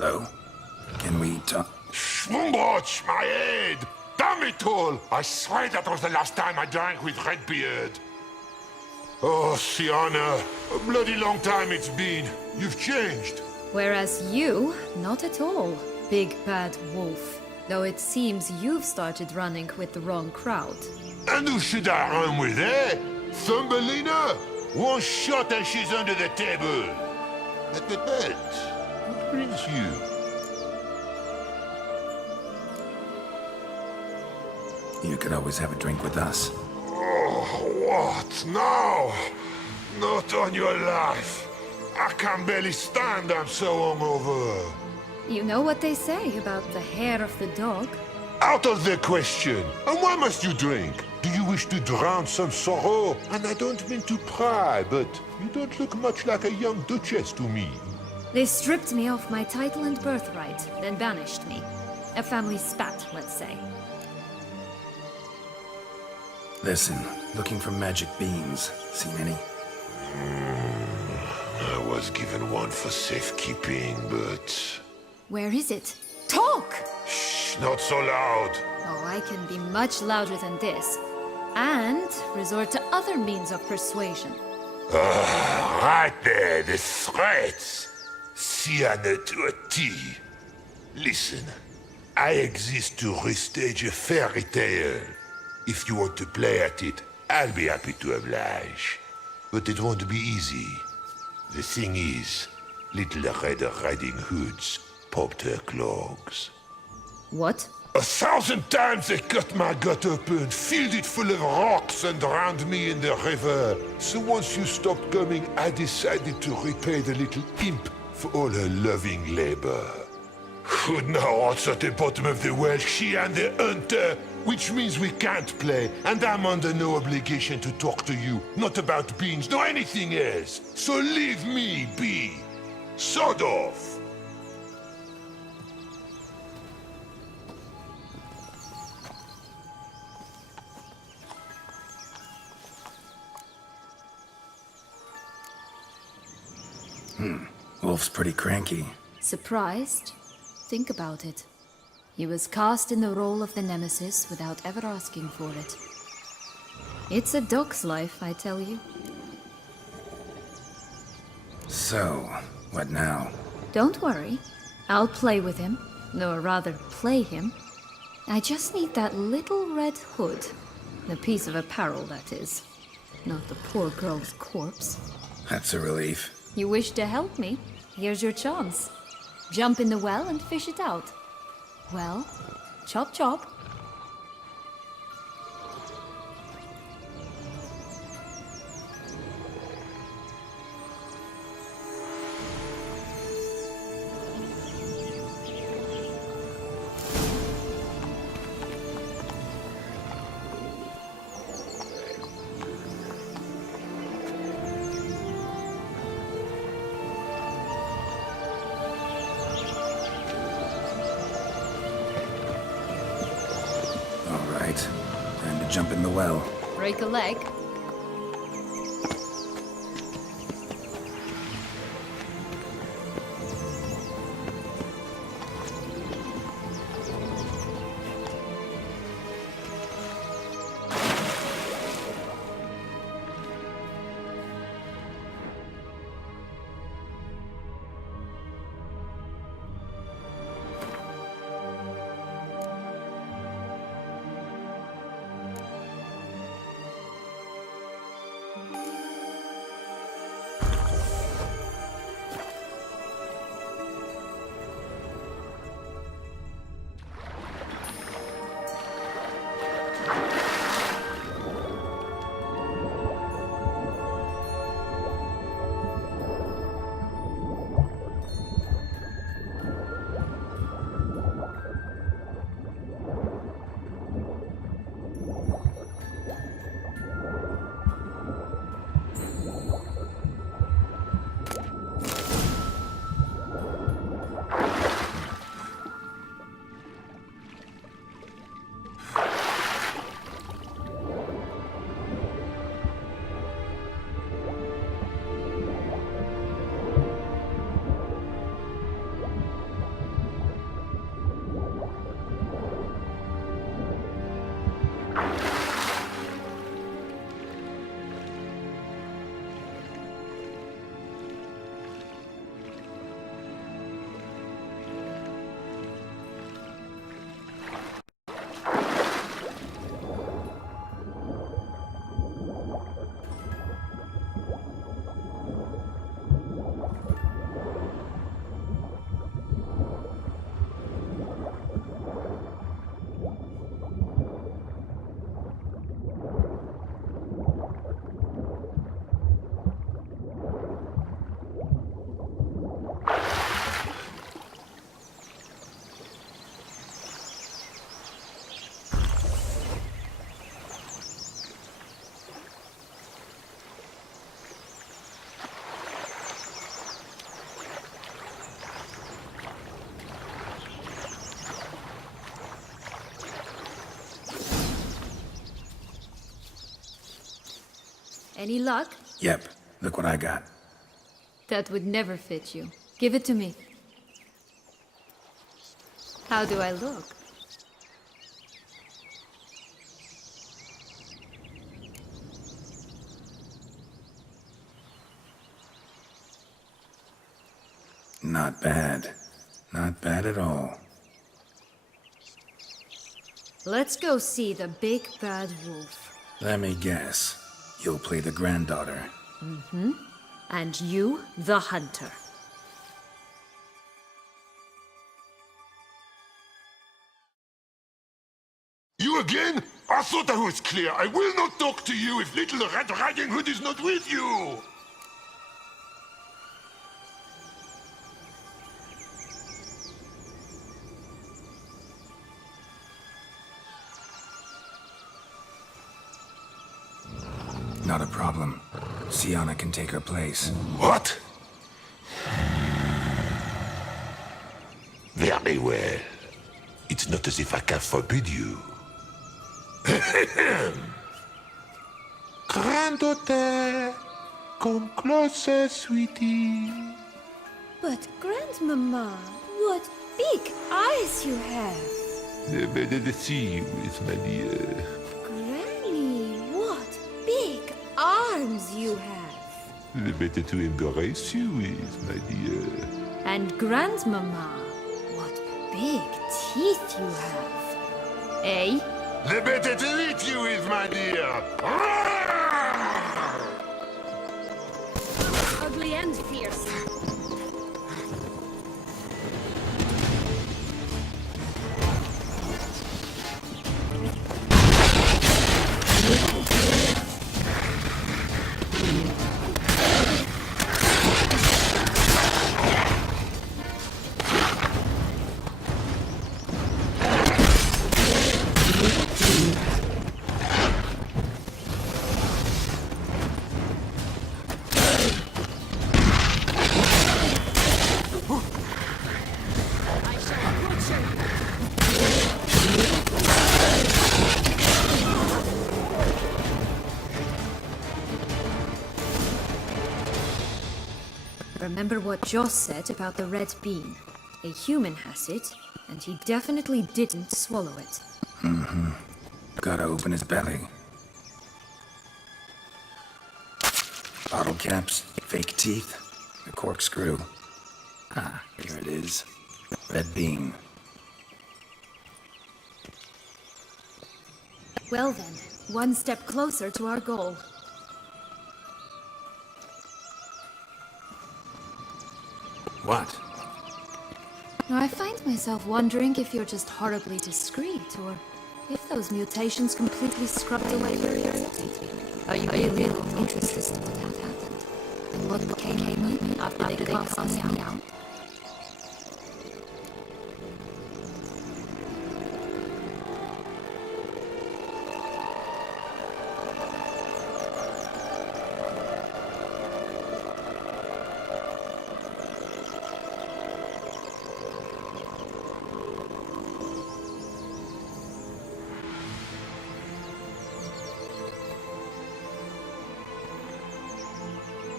Hello? Can we talk? Schwumbroch, my head! Damn it all! I swear that was the last time I drank with Redbeard. Oh, Sienna, a bloody long time it's been. You've changed. Whereas you, not at all, big bad wolf. Though it seems you've started running with the wrong crowd. And who should I run with, eh? Thumbelina? One shot and she's under the table. But, what brings you? You could always have a drink with us. Oh, what now? Not on your life. I can barely stand, I'm so hungover. You know what they say about the hair of the dog? Out of the question. And why must you drink? Do you wish to drown some sorrow? And I don't mean to pry, but you don't look much like a young duchess to me. They stripped me of my title and birthright, then banished me. A family spat, let's say. Listen, looking for magic beans. Seen any? I was given one for safekeeping, but... Where is it? Talk! Shh, not so loud. Oh, I can be much louder than this. And resort to other means of persuasion. Right there, the threats. Sienna to a T. Listen, I exist to restage a fairy tale. If you want to play at it, I'll be happy to oblige. But it won't be easy. The thing is, Little Red Riding Hoods popped her clogs. What? 1,000 times they cut my gut open, filled it full of rocks and drowned me in the river. So once you stopped coming, I decided to repay the little imp for all her loving labor. Who now wants at the bottom of the well, she and the hunter, which means we can't play, and I'm under no obligation to talk to you, not about beans, nor anything else. So leave me be. Sod off. Wolf's pretty cranky. Surprised? Think about it. He was cast in the role of the Nemesis without ever asking for it. It's a dog's life, I tell you. So, what now? Don't worry. I'll play with him. Or rather, play him. I just need that little red hood. The piece of apparel, that is. Not the poor girl's corpse. That's a relief. You wish to help me? Here's your chance. Jump in the well and fish it out. Well, chop chop. Time to jump in the well. Break a leg. Any luck? Yep, look what I got. That would never fit you. Give it to me. How do I look? Not bad. Not bad at all. Let's go see the big bad wolf. Let me guess. You'll play the granddaughter. And you, the hunter. You again? I thought I was clear. I will not talk to you if Little Red Riding Hood is not with you! Not a problem. Sienna can take her place. What? Very well. It's not as if I can forbid you. Granddaughter, come closer, sweetie. But Grandmama, what big eyes you have! Better to see you, is my dear. Granny, what big arms you have! Better to embrace you, is my dear. And Grandmama, what big teeth you have! Eh? The better to eat you is, my dear. Ugly and fierce. Remember what Joss said about the red bean. A human has it, and he definitely didn't swallow it. Gotta open his belly. Bottle caps, fake teeth, a corkscrew. Ah, here it is. Red bean. Well then, one step closer to our goal. What? I find myself wondering if you're just horribly discreet, or if those mutations completely scrubbed away your identity. Are you really interested in what happened? And what became of me after they cast me out?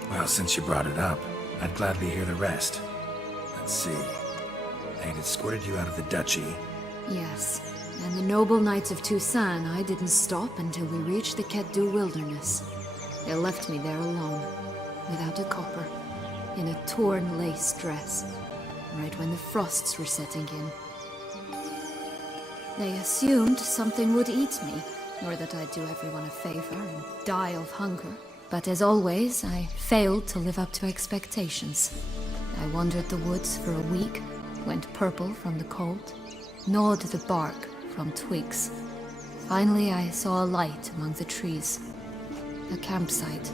Well, since you brought it up, I'd gladly hear the rest. Let's see. They'd escorted you out of the duchy. Yes, and the noble knights of Toussaint, I didn't stop until we reached the Ketdu wilderness. They left me there alone, without a copper, in a torn lace dress, right when the frosts were setting in. They assumed something would eat me, or that I'd do everyone a favor and die of hunger. But as always, I failed to live up to expectations. I wandered the woods for a week, went purple from the cold, gnawed the bark from twigs. Finally, I saw a light among the trees. A campsite.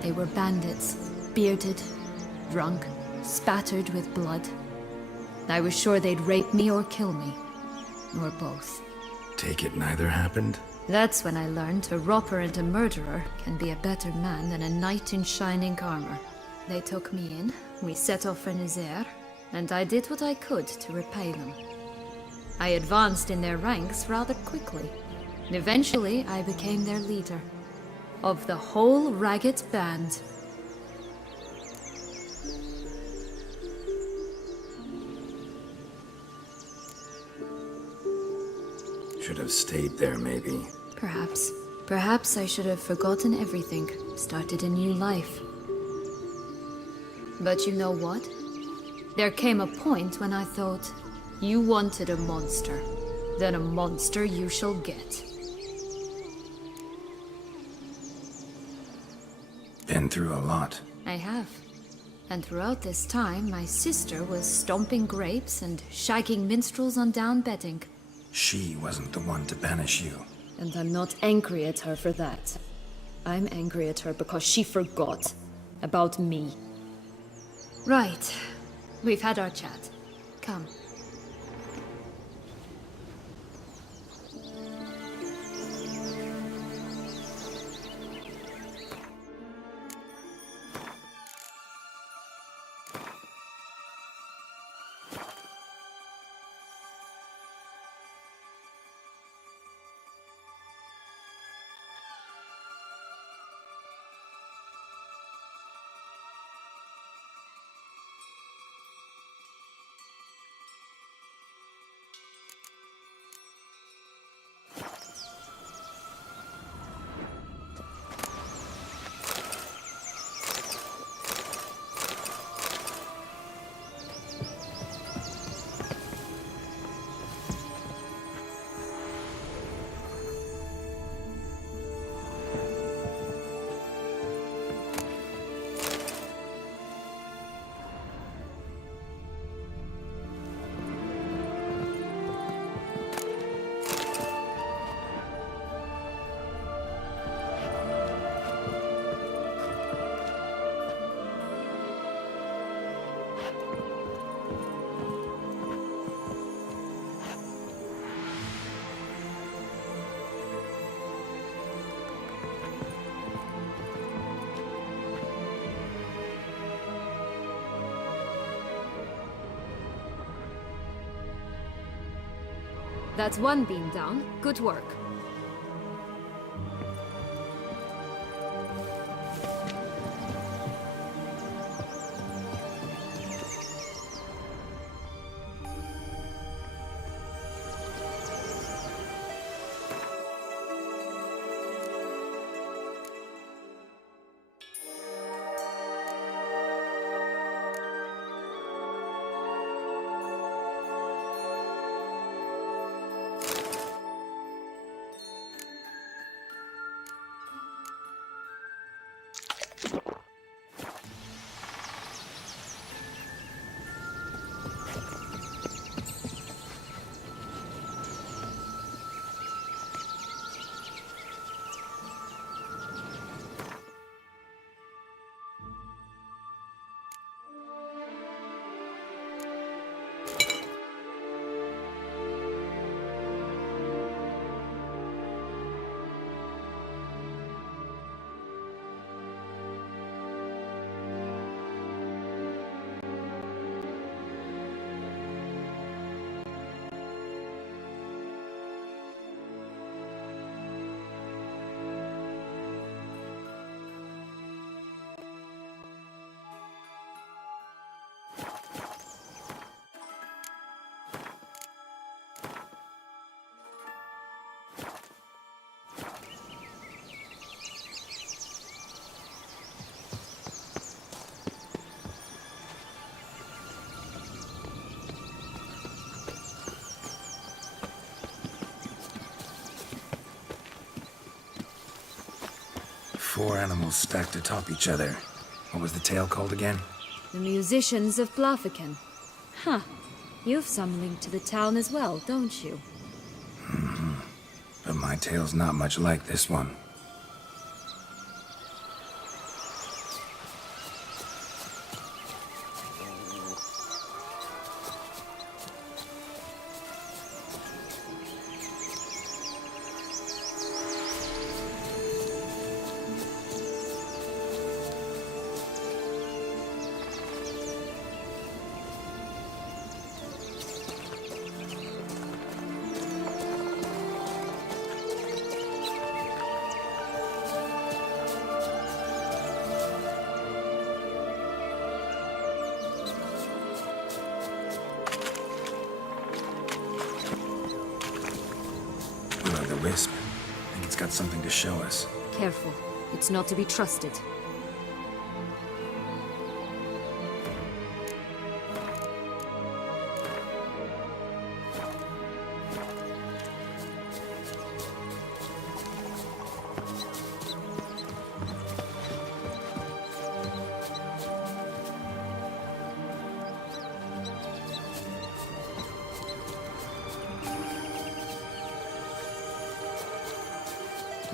They were bandits, bearded, drunk, spattered with blood. I was sure they'd rape me or kill me, or both. Take it neither happened? That's when I learned a robber and a murderer can be a better man than a knight in shining armor. They took me in, we set off for Nazaire, and I did what I could to repay them. I advanced in their ranks rather quickly. Eventually, I became their leader. of the whole Ragged Band. Should have stayed there, maybe. Perhaps. Perhaps I should have forgotten everything, started a new life. But you know what? There came a point when I thought, you wanted a monster. Then a monster you shall get. Been through a lot. I have. And throughout this time, my sister was stomping grapes and shagging minstrels on down bedding. She wasn't the one to banish you. And I'm not angry at her for that. I'm angry at her because she forgot about me. Right. We've had our chat. Come. That's one beam down. Good work. Four animals stacked atop each other. What was the tale called again? The musicians of Blaviken. Huh. You've some link to the town as well, don't you? But my tale's not much like this one. got something to show us. Careful. It's not to be trusted.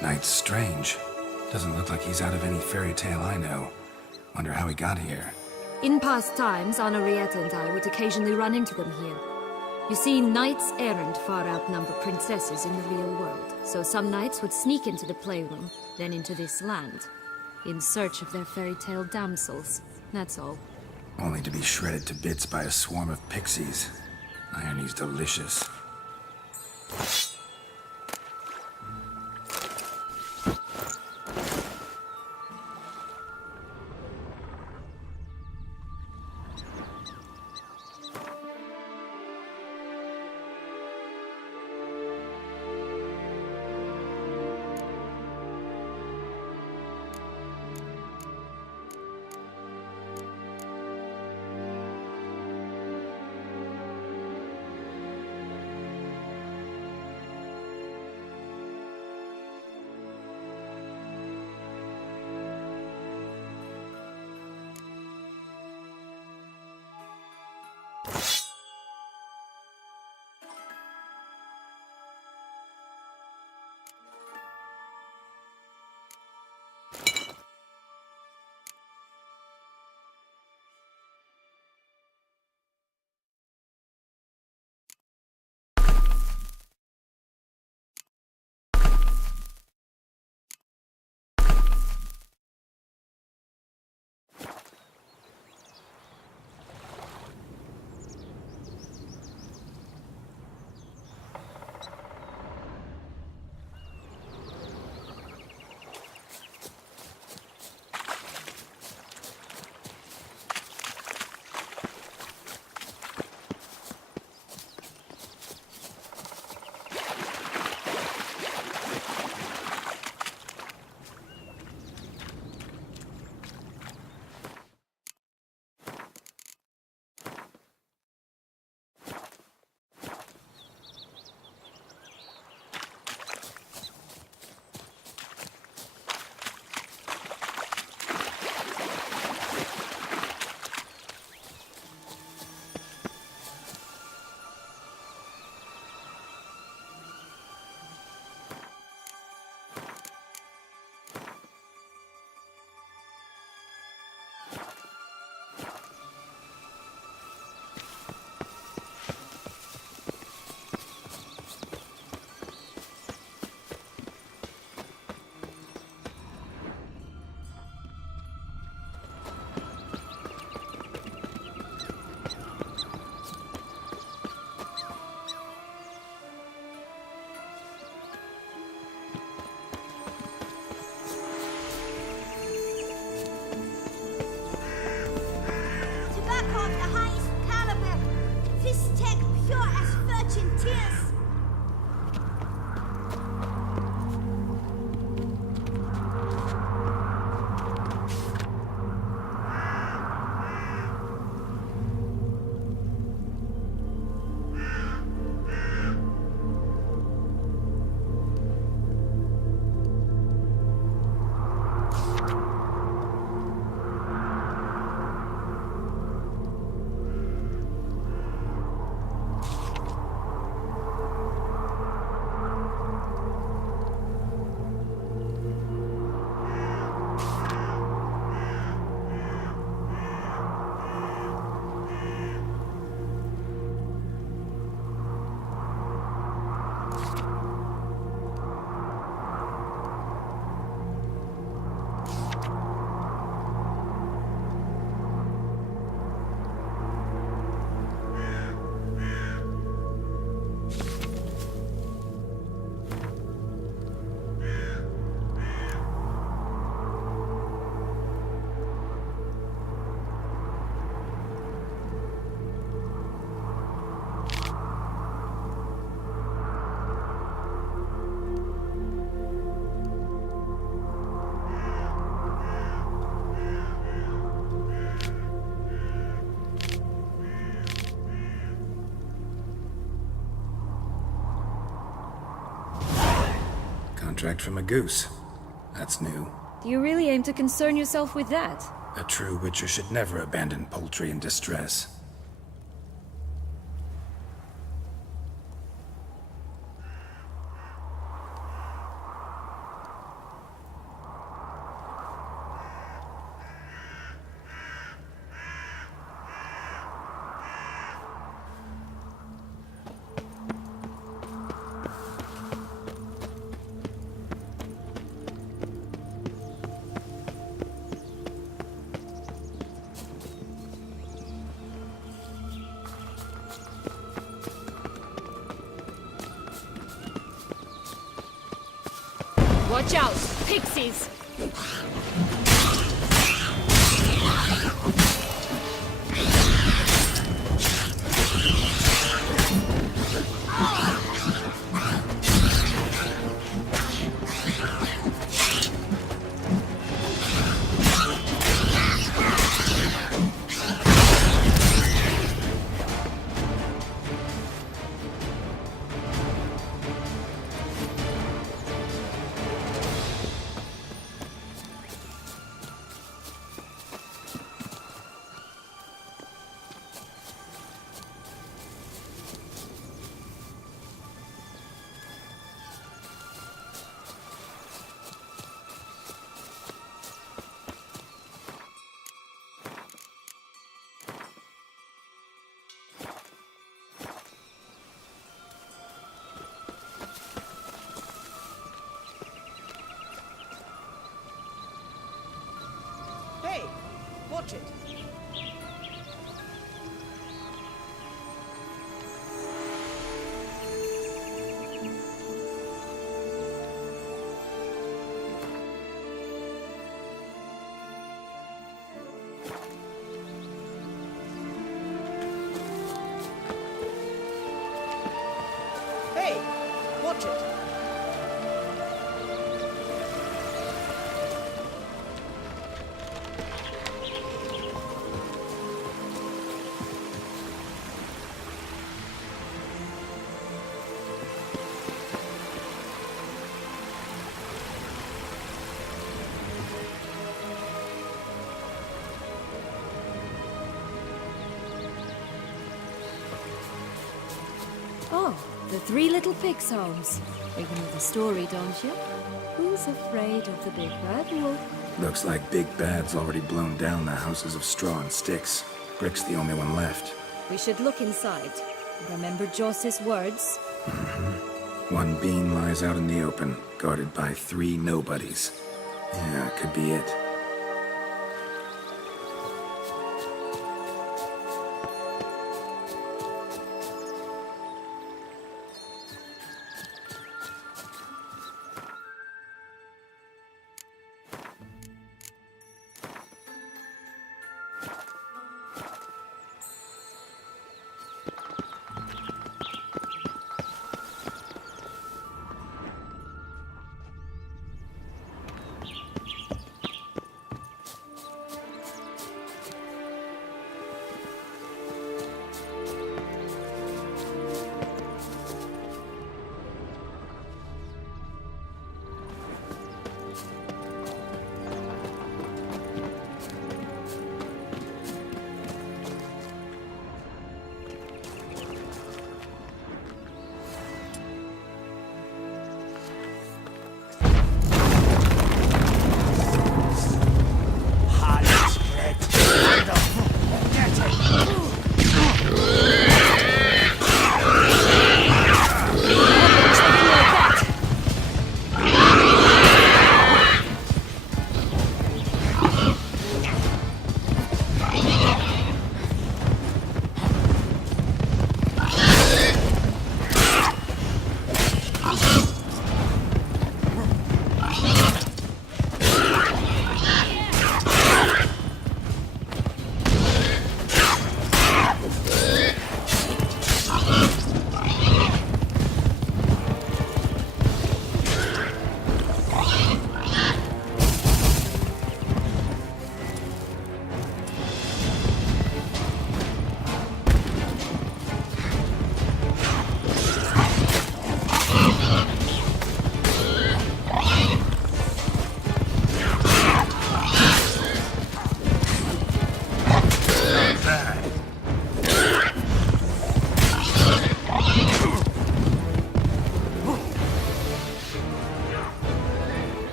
Knight's strange. Doesn't look like he's out of any fairy tale I know. Wonder how he got here. In past times, Anarietta and I would occasionally run into them here. You see, knights errant far outnumber princesses in the real world, so some knights would sneak into the playroom, then into this land, in search of their fairy tale damsels. That's all. Only to be shredded to bits by a swarm of pixies. Irony's delicious. contract from a goose. That's new. Do you really aim to concern yourself with that? A true witcher should never abandon poultry in distress. Watch out! Pixies! Hey, watch it. Hey, watch it. Oh, the Three Little Pigs homes. You know the story, don't you? Who's afraid of the big bad wolf? Looks like Big Bad's already blown down the houses of straw and sticks. Brick's the only one left. We should look inside. Remember Joss's words? One beam lies out in the open, guarded by 3 nobodies. Yeah, could be it.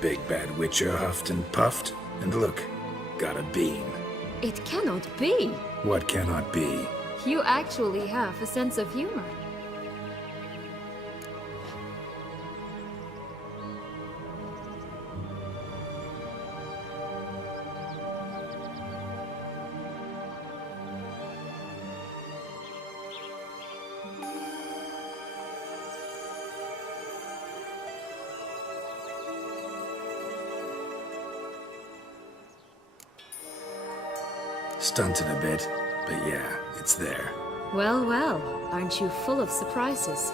big bad witcher huffed and puffed, and look, got a beam. It cannot be. What cannot be? You actually have a sense of humor. Stunted a bit, but yeah, it's there. Well, well, aren't you full of surprises?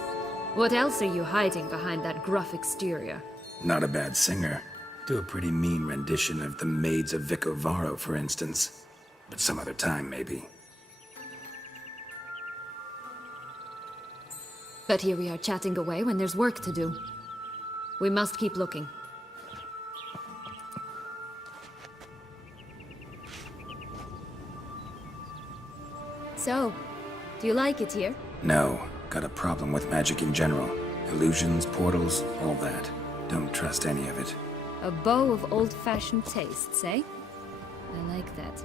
What else are you hiding behind that gruff exterior? Not a bad singer. Do a pretty mean rendition of the Maids of Vicovaro, for instance. But some other time, maybe. But here we are chatting away when there's work to do. We must keep looking. So, do you like it here? No, got a problem with magic in general. Illusions, portals, all that. Don't trust any of it. A bow of old-fashioned tastes, eh? I like that.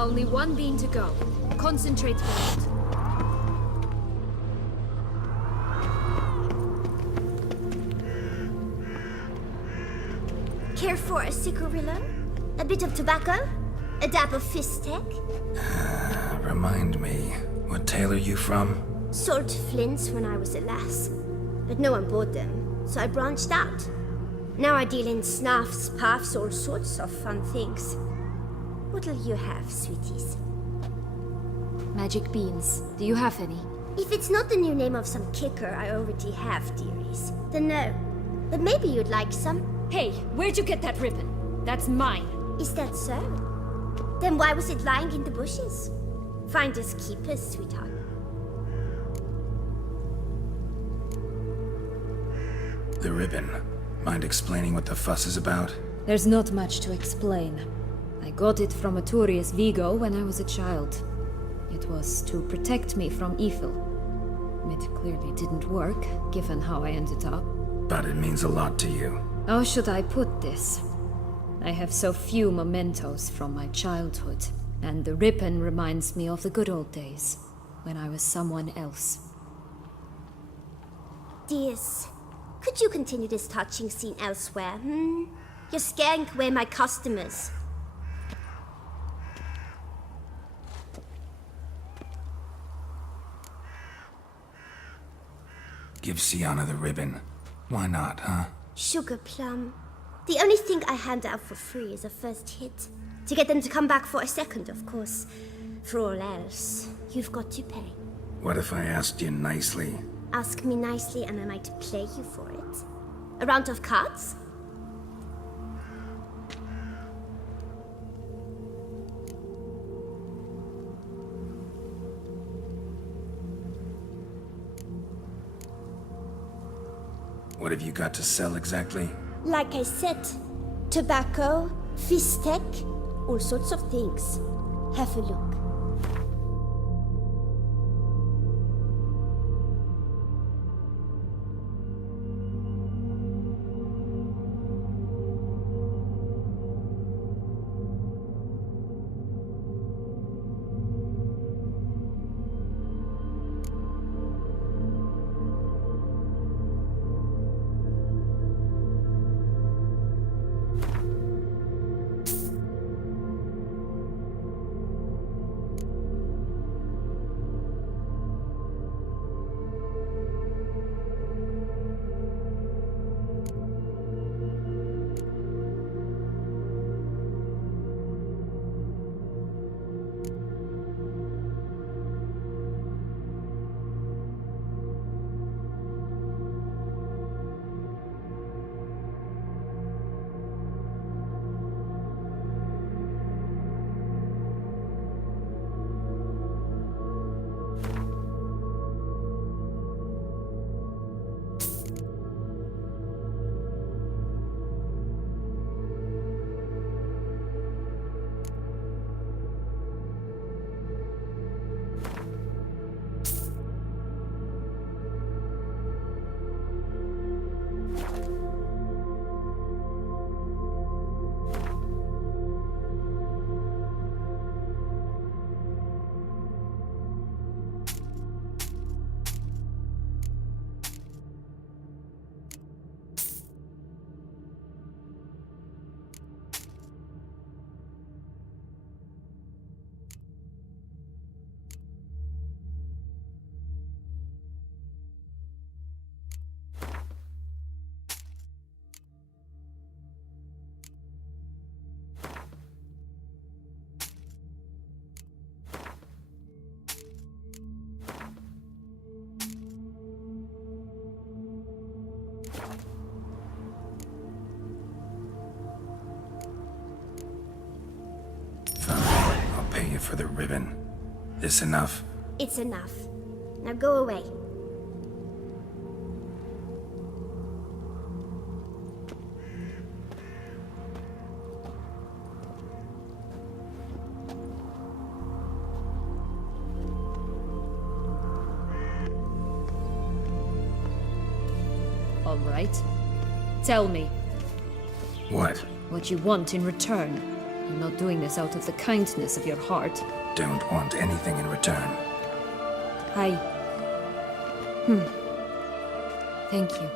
Only one bean to go. Concentrate, Geralt. Care for a cigarillo? A bit of tobacco? A dab of fistek? Remind me, what tale are you from? Sold flints when I was a lass. But no one bought them, so I branched out. Now I deal in snuffs, puffs, all sorts of fun things. What'll you have, sweeties? Magic beans. Do you have any? If it's not the new name of some kicker I already have, dearies, then no. But maybe you'd like some. Hey, where'd you get that ribbon? That's mine. Is that so? Then why was it lying in the bushes? Finders keepers, sweetheart. The ribbon. Mind explaining what the fuss is about? There's not much to explain. I got it from Aturius Vigo when I was a child. It was to protect me from evil. It clearly didn't work, given how I ended up. But it means a lot to you. How should I put this? I have so few mementos from my childhood, and the ribbon reminds me of the good old days, when I was someone else. Dears, could you continue this touching scene elsewhere, You're scaring away my customers. Give Sienna the ribbon. Why not, huh? Sugar plum. The only thing I hand out for free is a first hit. To get them to come back for a second, of course. For all else, you've got to pay. What if I asked you nicely? Ask me nicely and I might play you for it. A round of cards? What have you got to sell exactly? Like I said, tobacco, fish tech, all sorts of things. Have a look. I'll pay you for the ribbon. This enough? It's enough. Now go away. All right. Tell me What? what you want in return. You're not doing this out of the kindness of your heart. Don't want anything in return. Thank you.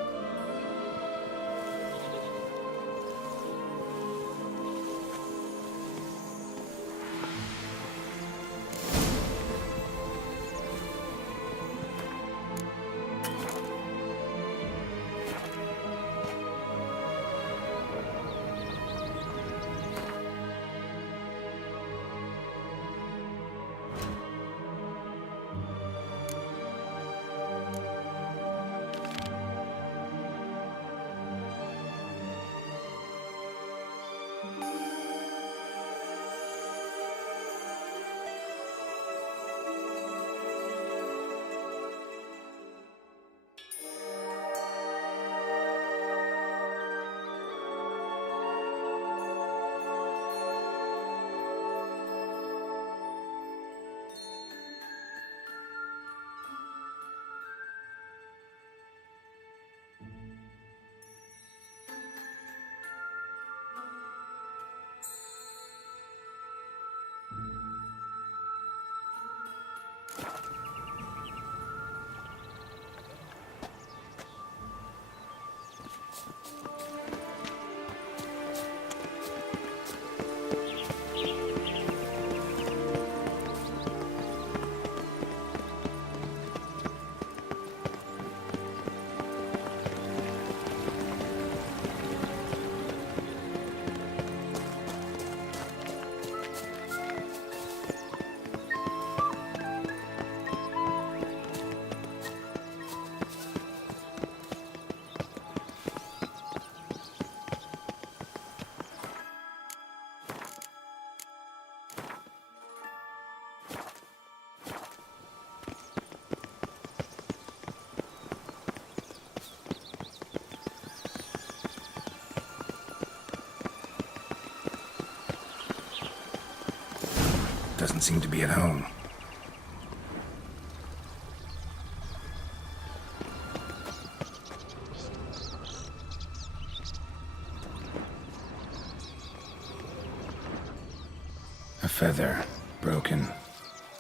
doesn't seem to be at home. A feather, broken.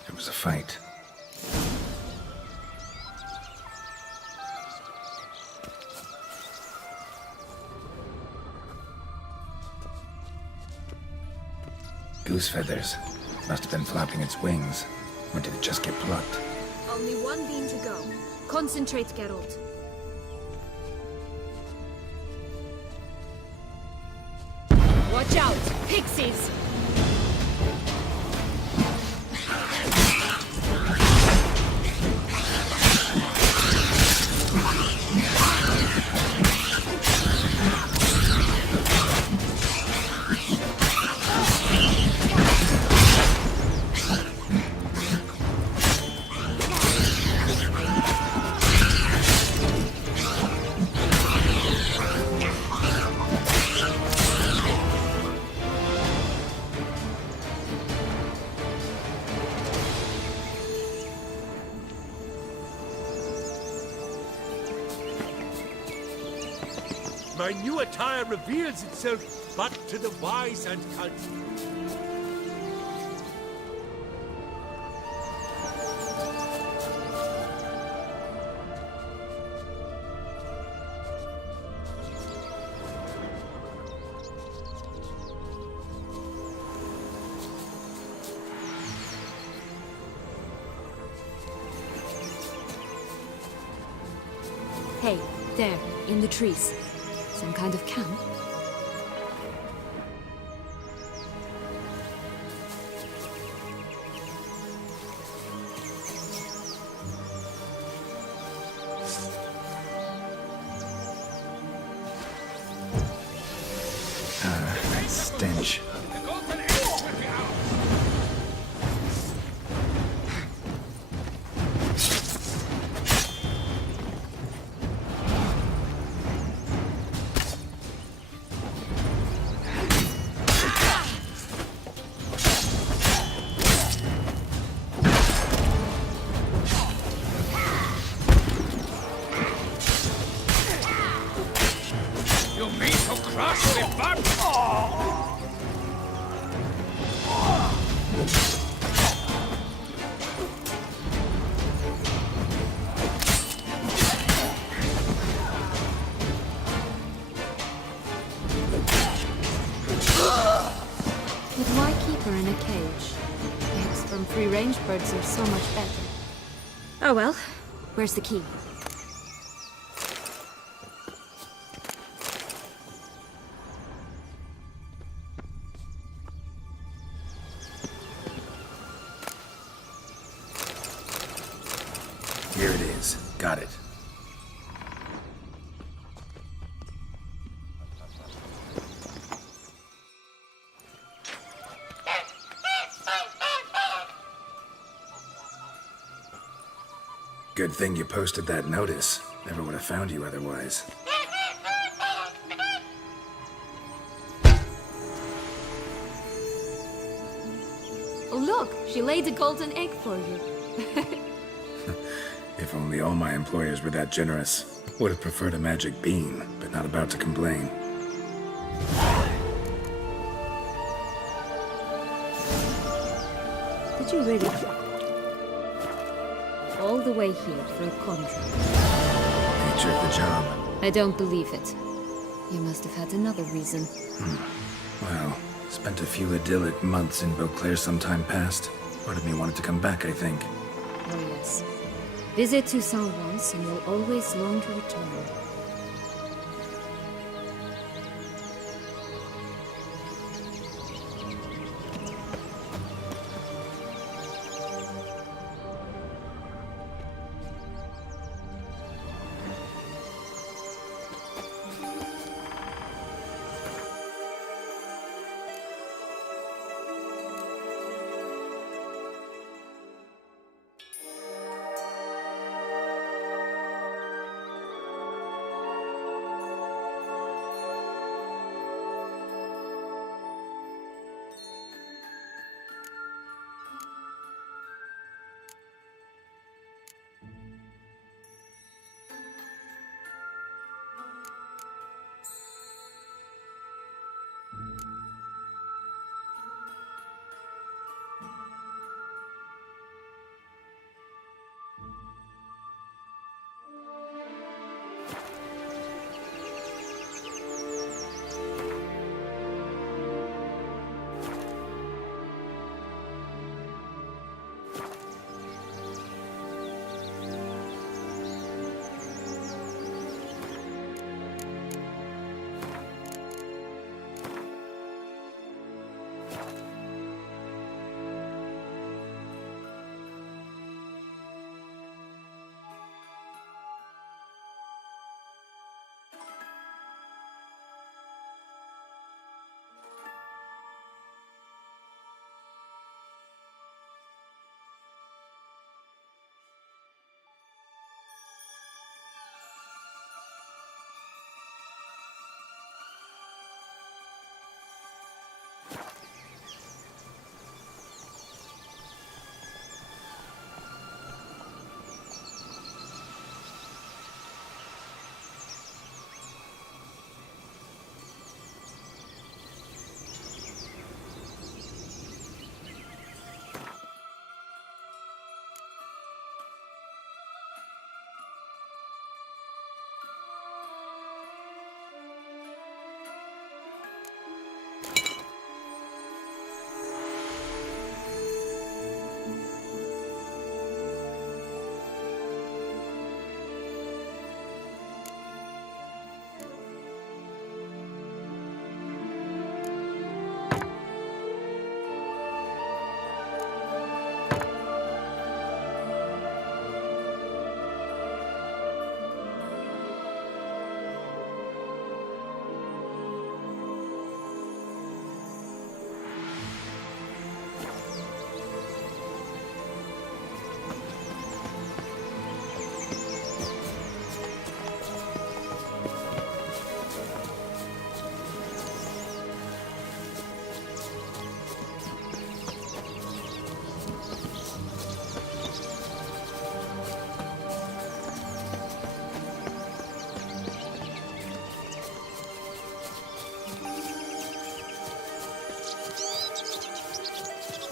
There was a fight. Goose feathers. Must have been flapping its wings. Or did it just get plucked? Only one bean to go. Concentrate, Geralt. Watch out! Pixies! My new attire reveals itself but to the wise and cultured. Hey, there, in the trees. Some kind of camp? That stench. You mean to crush me, but... But why keep her in a cage? Eggs from free-range birds are so much better. Oh well, where's the key? Here it is. Got it. Good thing you posted that notice. Never would have found you otherwise. Oh look, she laid a golden egg for you. If only all my employers were that generous. Would have preferred a magic bean, but not about to complain. Did you really? All the way here for a contract. Nature of the job. I don't believe it. You must have had another reason. Well, spent a few idyllic months in Beauclair some time past. Part of me wanted to come back, I think. Oh yes. Visit Toussaint once, and you'll always long to return.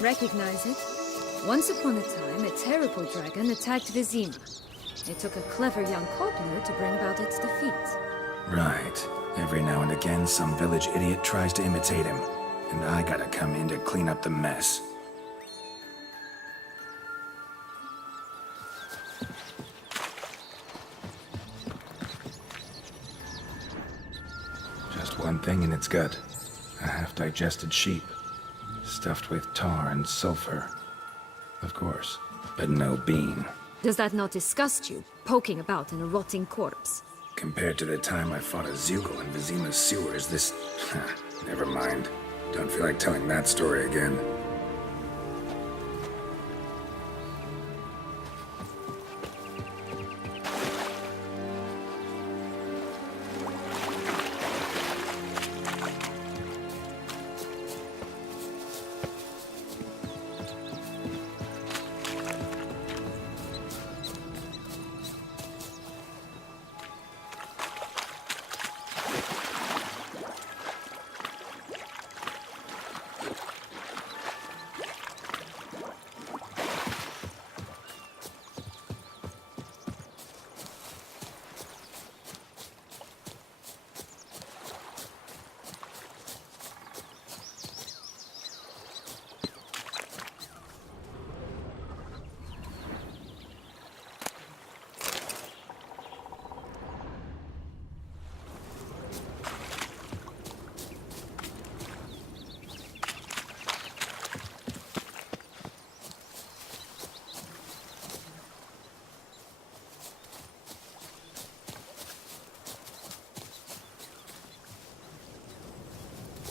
Recognize it? Once upon a time, a terrible dragon attacked Vizima. It took a clever young cobbler to bring about its defeat. Right. Every now and again, some village idiot tries to imitate him, and I gotta come in to clean up the mess. Just one thing in its gut. A half-digested sheep. Stuffed with tar and sulfur. Of course. But no bean. Does that not disgust you, poking about in a rotting corpse? Compared to the time I fought a Zeugl in Vizima's sewers, this... never mind. Don't feel like telling that story again.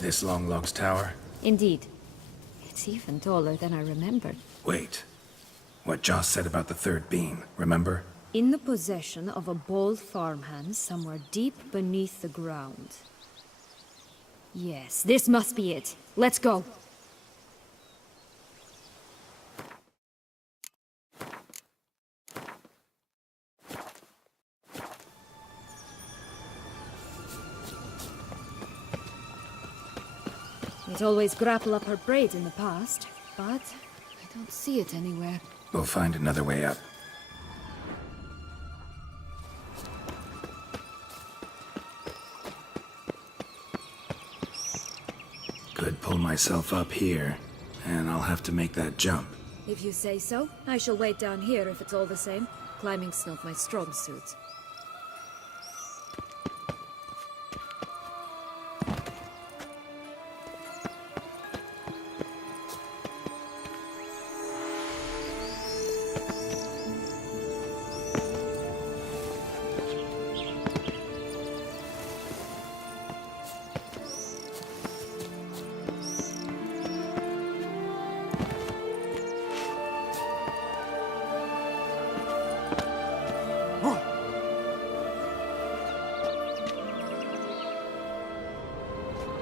This Longlog's tower? Indeed. It's even taller than I remembered. Wait. What Joss said about the third beam, remember? In the possession of a bold farmhand somewhere deep beneath the ground. Yes, this must be it. Let's go. It always grapple up her braids in the past, but I don't see it anywhere. We'll find another way up. Could pull myself up here, and I'll have to make that jump. If you say so, I shall wait down here if it's all the same. Climbing's not my strong suit.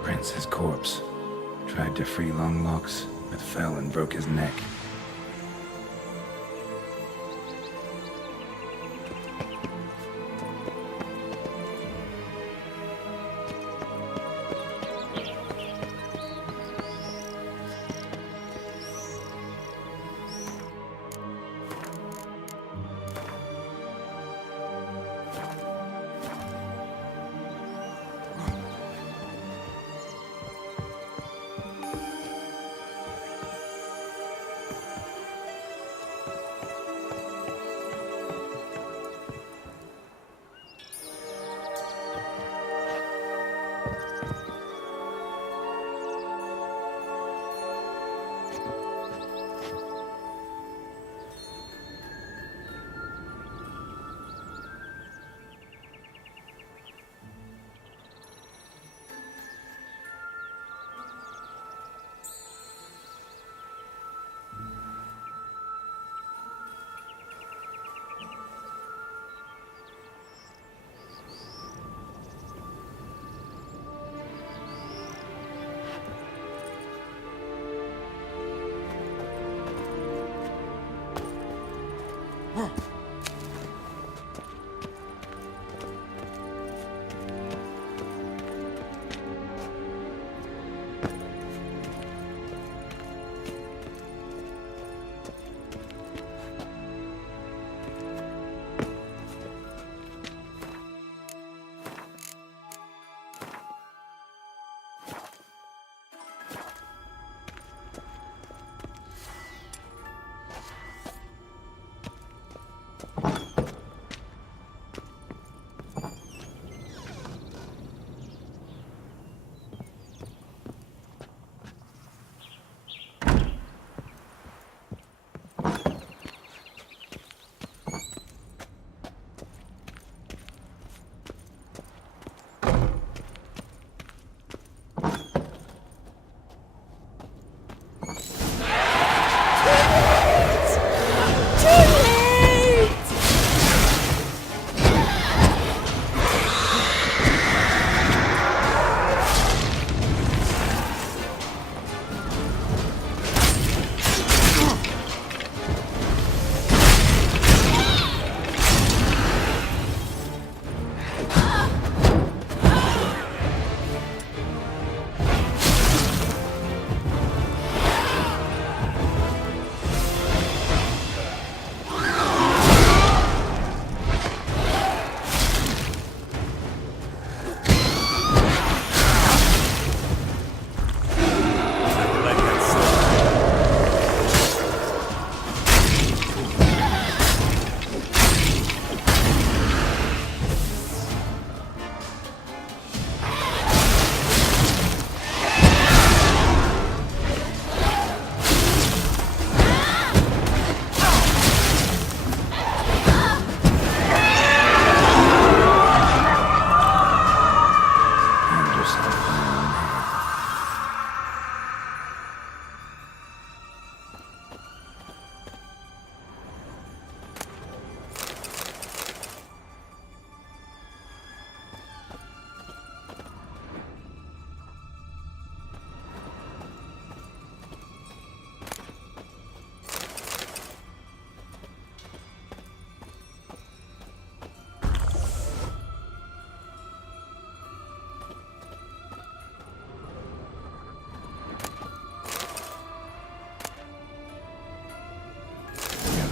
Prince's corpse. Tried to free Longlocks, but fell and broke his neck.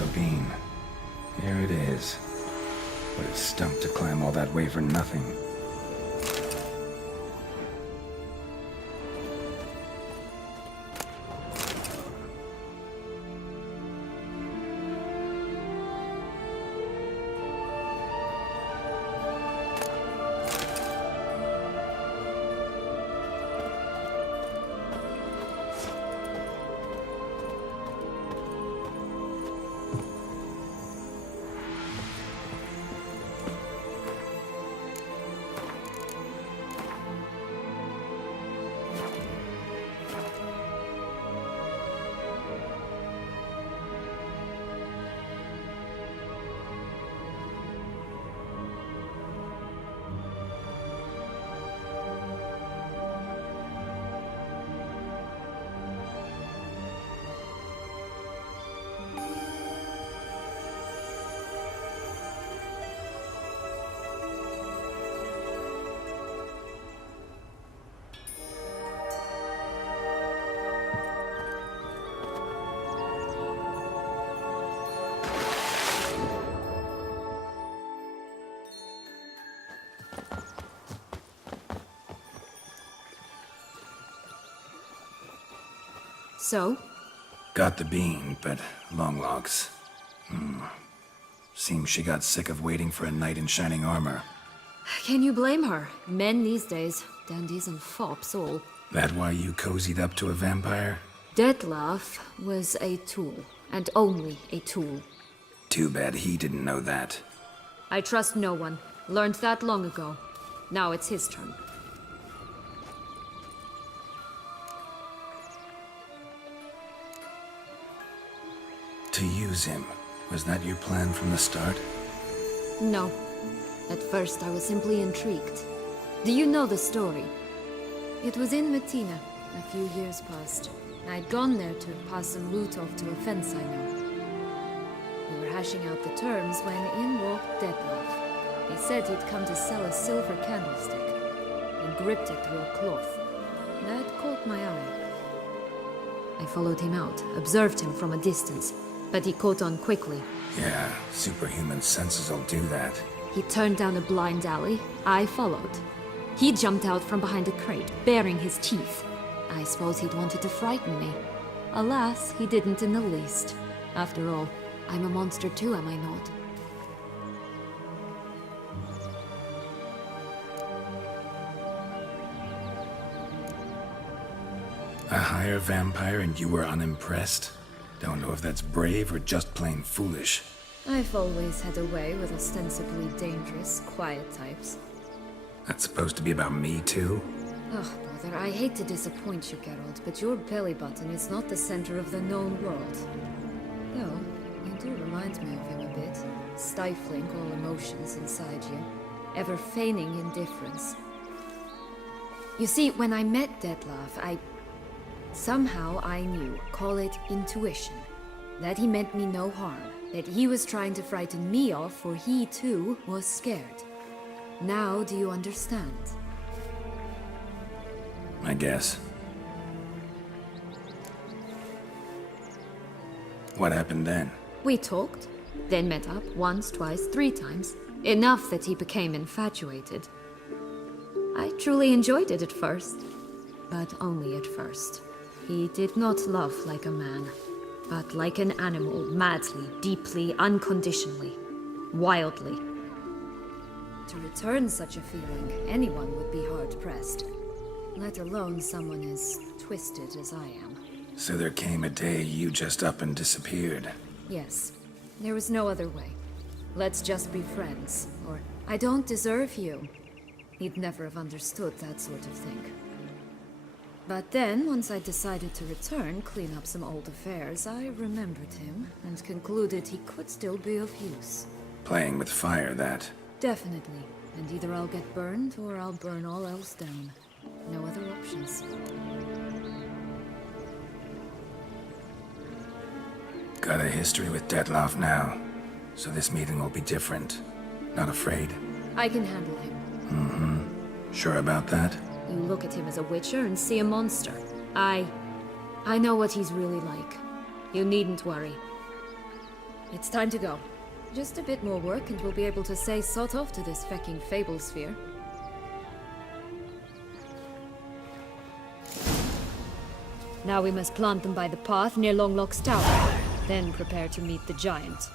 bean. Here it is. Would have stumped to climb all that way for nothing. So? Got the bean, but long logs. Seems she got sick of waiting for a knight in shining armor. Can you blame her? Men these days, dandies and fops all. That why you cozied up to a vampire? Dettlaff was a tool, and only a tool. Too bad he didn't know that. I trust no one. Learned that long ago. Now it's his turn. To use him, was that your plan from the start? No. At first I was simply intrigued. Do you know the story? It was in Mettina, a few years past. I'd gone there to pass some loot off to a fence I know. We were hashing out the terms when in walked Dettlaff. He said he'd come to sell a silver candlestick, and gripped it through a cloth. That caught my eye. I followed him out, observed him from a distance, but he caught on quickly. Yeah, superhuman senses will do that. He turned down a blind alley. I followed. He jumped out from behind a crate, baring his teeth. I suppose he'd wanted to frighten me. Alas, he didn't in the least. After all, I'm a monster too, am I not? A higher vampire and you were unimpressed? Don't know if that's brave or just plain foolish. I've always had a way with ostensibly dangerous, quiet types. That's supposed to be about me too? Ugh, brother, I hate to disappoint you, Geralt, but your belly button is not the center of the known world. Though, you do remind me of him a bit. Stifling all emotions inside you. Ever feigning indifference. You see, when I met Dettlaff, somehow I knew, call it intuition, that he meant me no harm, that he was trying to frighten me off, for he too was scared. Now do you understand? I guess. What happened then? We talked, then met up once, twice, 3 times. Enough that he became infatuated. I truly enjoyed it at first, but only at first. He did not love like a man, but like an animal, madly, deeply, unconditionally, wildly. To return such a feeling, anyone would be hard-pressed, let alone someone as twisted as I am. So there came a day you just up and disappeared. Yes, there was no other way. Let's just be friends, or I don't deserve you. He'd never have understood that sort of thing. But then, once I decided to return, clean up some old affairs, I remembered him and concluded he could still be of use. Playing with fire, that. Definitely. And either I'll get burned or I'll burn all else down. No other options. Got a history with Dettlaff now, so this meeting will be different. Not afraid? I can handle him. Sure about that? You look at him as a witcher and see a monster. I know what he's really like. You needn't worry. It's time to go. Just a bit more work and we'll be able to say sort off to this fecking fable sphere. Now we must plant them by the path near Longlock's tower, then prepare to meet the giant.